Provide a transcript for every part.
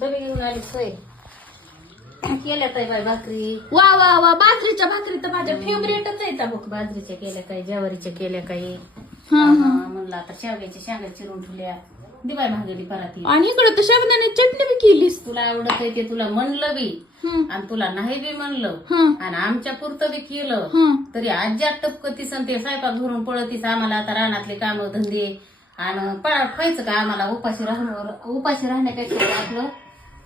डबे घेऊन आली सोय. केल्या काय बाय भाकरी. वा वा वा बाजरीच्या भाकरी तर माझ्या फेवरेटच आहेत बघ बाजरीच्या केल्या काही ज्वारीच्या केल्या काही. म्हणलं आता शेवग्याच्या शेंगा चिरून ठेवल्या. दिवाय महागडी पराती. आणि इकडे तर शेंगदाणे चटणी बी केलीस. तुला आवडत आहे ते तुला म्हणलं बी. आणि तुला नाही बी म्हणलं. आणि आमच्या पुरतं बी केलं. तरी आज्या टपकतीस आणि ते स्वयंपाक धरून पळतीस. आम्हाला आता रानातले काम धंदे. आणि पळा खायचं का आम्हाला उपाशी राहणार उपाशी राहण्यापेक्षा आपलं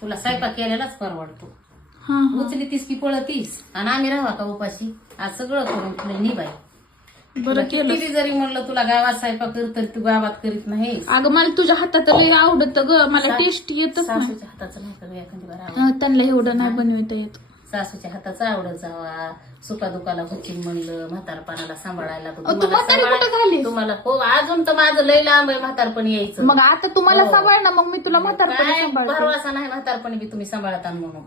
तुला स्वयंपाक केलेलाच परवडतो. हा, हा. उचली तीस की पळतीस आणि आम्ही राहा का उपाशी. आज सगळं करून तुला निभाय बरं केलं किती जरी म्हणलं तुला गावात स्वयंपाक कर तर तू गावात करीत नाही अगं मला तुझ्या हातात लय आवडत ग. मला टेस्ट येतच नाही. सासूच्या हाताचं नाही का एखादी हा, त्यांना एवढं नाही बनवता येत. सासूच्या हाताचं आवडत जावा. सुका दुखाला हुचिन म्हणलं म्हातारपणाला सांभाळायला. तर अहो, तू तुम्हाला म्हातारी कुठं सांभाळ- झालीस? तुम्हाला हो अजून तर माझं लय लांब आहे म्हातारपण यायचं. मग आता तुम्हाला हो. सांभाळ ना मग मी तुला म्हातारपणे काय सांभाळते. भरवासा नाही म्हातारपणी बी तुम्ही सांभाळता म्हणून.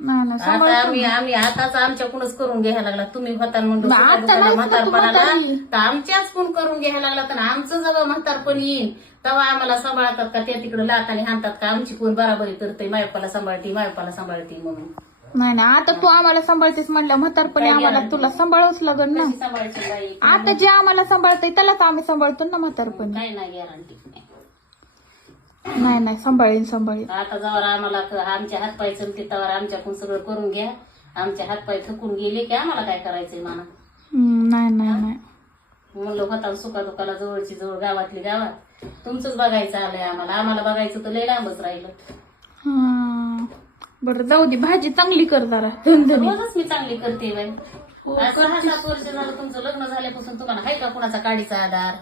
नाही आता आम्ही आम्ही आताच आमच्याकडूनच करून घ्यायला लागला. तुम्ही होता म्हणून मग आता नाहीच ना तू म्हातारी. तर आमच्याच कोण करून घ्यायला लागला तर आमचं जेव्हा म्हातारपण येईल. तेव्हा आम्हाला सांभाळतात का? त्या तिकडे लाताने हाणतात का? आमची कोण बराबरी करते मायपाला सांभाळते मायपाला सांभाळते म्हणून. नाही नाही. आता तू आम्हाला सांभाळतेस म्हणल्या म्हातारपणे आम्हाला? तुला सांभाळावंच लागल ना. कशी सांभाळायची बाई? आता जे आम्हाला सांभाळतंय त्यालाच आम्ही सांभाळतो ना म्हातारपणे. काय नाही गॅरंटी नाही नाही. सांभाळीन सांभाळीन. आता जवळ आम्हाला क- आमच्या हातपाय चलते तेव्हा आमच्याकडून सगळं करून घ्या. आमचे हातपाय थकून गेले की आम्हाला काय करायचंय म्हणा. हम्म, नाही नाही नाही. म्हणलं होता सुका दुखाला जवळची जवळ गावातली गावात. तुमचंच बघायचं आलंय आम्हाला. आम्हाला बघायचं तर लय लांबच राहिलं. हा. बरं जाऊ दे भाजी चांगली कर जरा झणझणीत. रोजच मी चांगली करते बाई. हो, आज सहा सात वर्ष झालं तुमचं लग्न झाल्यापासून तुम्हाला आहे का कुणाचा काडीचा आधार?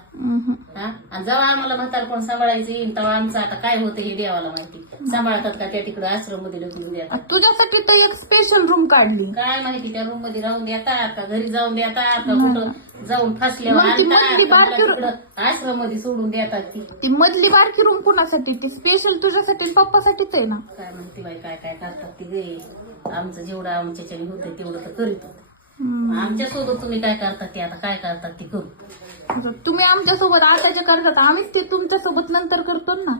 आणि जेव्हा आम्हाला म्हातारपण सांभाळायचं येईल तेव्हा आमचं आता काय होतं हे देवाला माहिती. सांभाळतात का त्या तिकडे आश्रममध्ये ढकलून देतात तुझ्यासाठी तर एक स्पेशल रूम काढली. काय माहिती त्या रूममध्ये राहून देतात का घरी जाऊन देतात का कुठं जाऊन फासल्यावर मग ती आणतात मधली का मला बारकी रू- तिकडं आश्रममध्ये सोडून देतात ती. ती मधली बारकी रूम कुणासाठी? ती स्पेशल तुझ्यासाठी आणि पप्पासाठीच आहे ना? काय म्हणते बाई काय काय करतात ती गे? आमचं जेवढं आमच्याच्याने होतं तेवढं तर करीत होते. हम्म. आमच्यासोबत तुम्ही काय करतात ते आता काय करतात ते करू. तुम्ही आमच्यासोबत आता जे करतात आम्हीच ते तुमच्यासोबत नंतर करतो ना.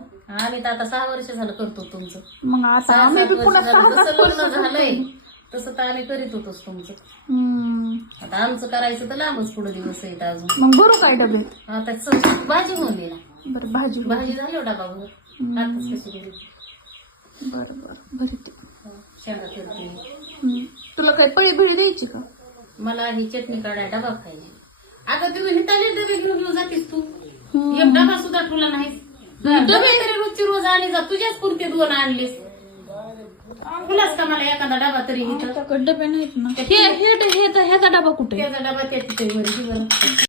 आम्ही तर आता सहा वर्ष झालं करतो तुमचं. मग आता सहा आम्ही सात बी वर्ष पुन्हा झालं सहा जसं सात वर्ष लग्न झालंय करतो. तसं तर आम्ही करीत होतोच तुमचं. हम्म. आता आमचं करायचं तर लांबच पुढे दिवस आहेत अजून. मग भरू काय डबे? आता भाजी होऊन ना. बरं भाजी भाजी झाली हो डबा भर आताच कशी गेली बरं बरं भरते शेंगा करते. हम्म. तुला काय पळी बिळी द्यायची का? मला ही चटणी काढाय डबा पाहिजे आता तुम्ही हिताले डबे घेऊन घेऊन जातीस तू. एक डबा सुद्धा ठेवला नाहीस. डबे तरी रोजची रोज आणि जा. तुझ्याच पुरते दोन आणलीस. तुलाच का मला एखादा डबा तरी इथं? डबे नाहीत ना. हे हे हे- ह्याचा डबा कुठे? त्याचा डबा त्या तिथे घरी बरं